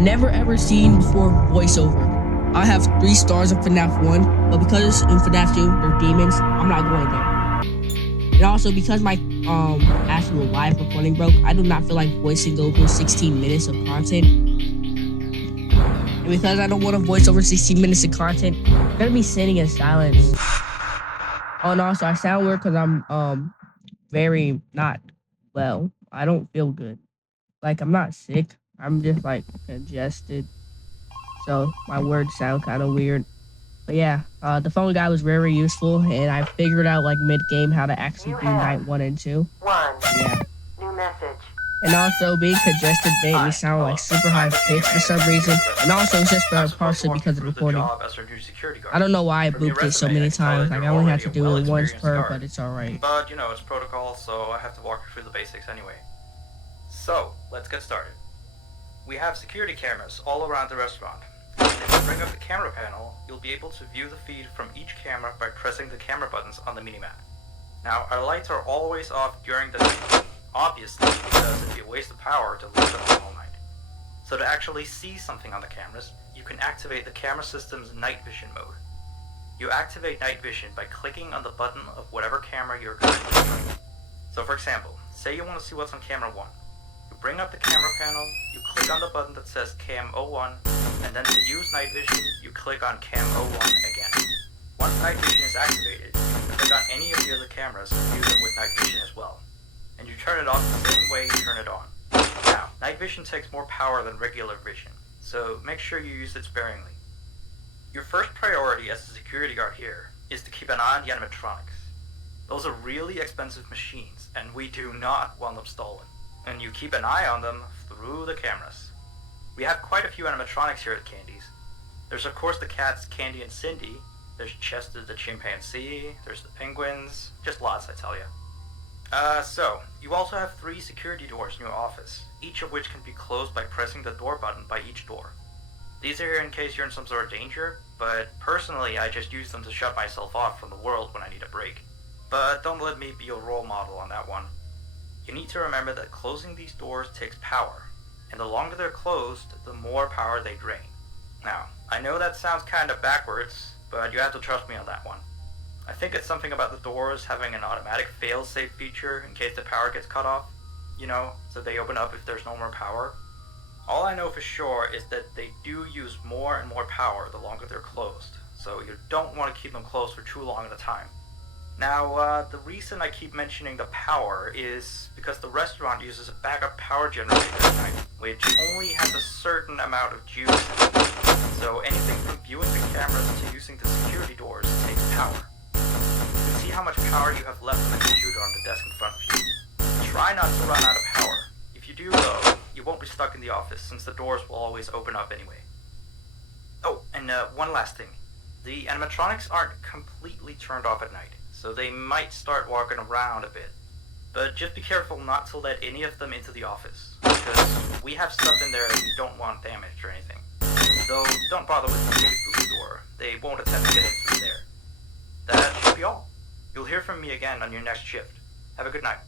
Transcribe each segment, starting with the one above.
Never ever seen before voiceover. I have 3 stars in FNAF 1, but because in FNAF 2 they're demons, I'm not going there. And also because my actual live recording broke, I do not feel like voicing over 16 minutes of content. And because I don't want to voice over 16 minutes of content, I'm gonna be sitting in silence. Oh, and also I sound weird because I'm very not well. I don't feel good. Like, I'm not sick. I'm just like congested. So my words sound kind of weird. But yeah, the phone guy was very useful, and I figured out like mid-game how to actually do night 1 and 2. Yeah. New message. And also being congested made me sound like super high pitched for some reason. And also it's just partially because of the recording. I don't know why I booped it so many times. Like I only had to do it once per, but it's alright. But you know, it's protocol, so I have to walk you through the basics anyway. So, let's get started. We have security cameras all around the restaurant. And if you bring up the camera panel, you'll be able to view the feed from each camera by pressing the camera buttons on the minimap. Now, our lights are always off during the night, obviously, because it'd be a waste of power to leave them on all night. So to actually see something on the cameras, you can activate the camera system's night vision mode. You activate night vision by clicking on the button of whatever camera you're currently viewing. So for example, say you want to see what's on camera 1. You bring up the camera panel, you click on the button that says Cam 01, and then to use night vision, you click on Cam 01 again. Once night vision is activated, you can click on any of the other cameras and view them with night vision as well. And you turn it off the same way you turn it on. Now, night vision takes more power than regular vision, so make sure you use it sparingly. Your first priority as a security guard here is to keep an eye on the animatronics. Those are really expensive machines, and we do not want them stolen. And you keep an eye on them through the cameras. We have quite a few animatronics here at Candy's. There's of course the cats Candy and Cindy, there's Chester the chimpanzee, there's the penguins, just lots I tell you. So, you also have 3 security doors in your office, each of which can be closed by pressing the door button by each door. These are here in case you're in some sort of danger, but personally I just use them to shut myself off from the world when I need a break. But don't let me be your role model on that one. You need to remember that closing these doors takes power, and the longer they're closed, the more power they drain. Now, I know that sounds kind of backwards, but you have to trust me on that one. I think it's something about the doors having an automatic fail-safe feature in case the power gets cut off, you know, so they open up if there's no more power. All I know for sure is that they do use more and more power the longer they're closed, so you don't want to keep them closed for too long at a time. Now, the reason I keep mentioning the power is because the restaurant uses a backup power generator at night, which only has a certain amount of juice in it. So anything from viewing the cameras to using the security doors takes power. You can see how much power you have left on the computer on the desk in front of you. Try not to run out of power. If you do though, you won't be stuck in the office since the doors will always open up anyway. Oh, and one last thing. The animatronics aren't completely turned off at night, so they might start walking around a bit. But just be careful not to let any of them into the office, because we have stuff in there that you don't want damaged or anything. So don't bother with the ticket booth door, they won't attempt to get in through there. That should be all. You'll hear from me again on your next shift. Have a good night.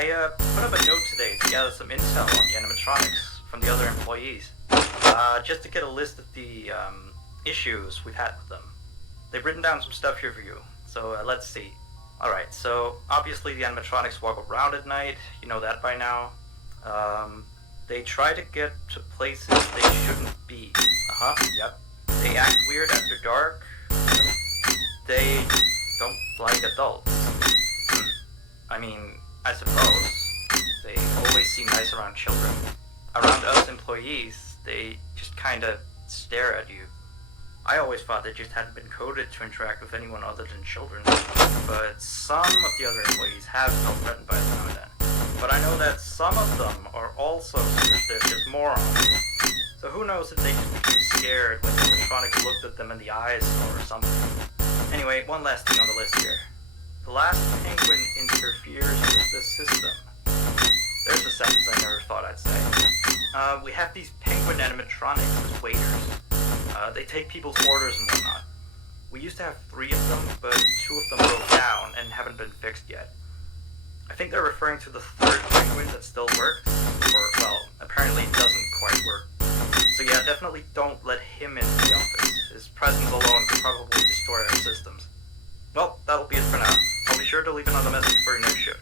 I put up a note today to gather some intel on the animatronics from the other employees, just to get a list of the issues we've had with them. They've written down some stuff here for you, so let's see. Alright, so obviously the animatronics walk around at night, you know that by now. They try to get to places they shouldn't be. Yep. They act weird after dark. They don't like adults. I mean, I suppose. They always seem nice around children. Around us employees, they just kinda stare at you. I always thought they just hadn't been coded to interact with anyone other than children, but some of the other employees have felt threatened by them now and then. But I know that some of them are also superstitious morons. So who knows if they just became scared when the animatronic looked at them in the eyes or something. Anyway, one last thing on the list here. The last penguin interferes with the system. There's a sentence I never thought I'd say. We have these penguin animatronics as waiters. They take people's orders and whatnot. We used to have 3 of them, but 2 of them broke down and haven't been fixed yet. I think they're referring to the 3rd penguin that still works, or, well, apparently it doesn't quite work. So yeah, definitely don't let him into the office. His presence alone could probably destroy our systems. Well, that'll be it for now. I'll be sure to leave another message for your next shift.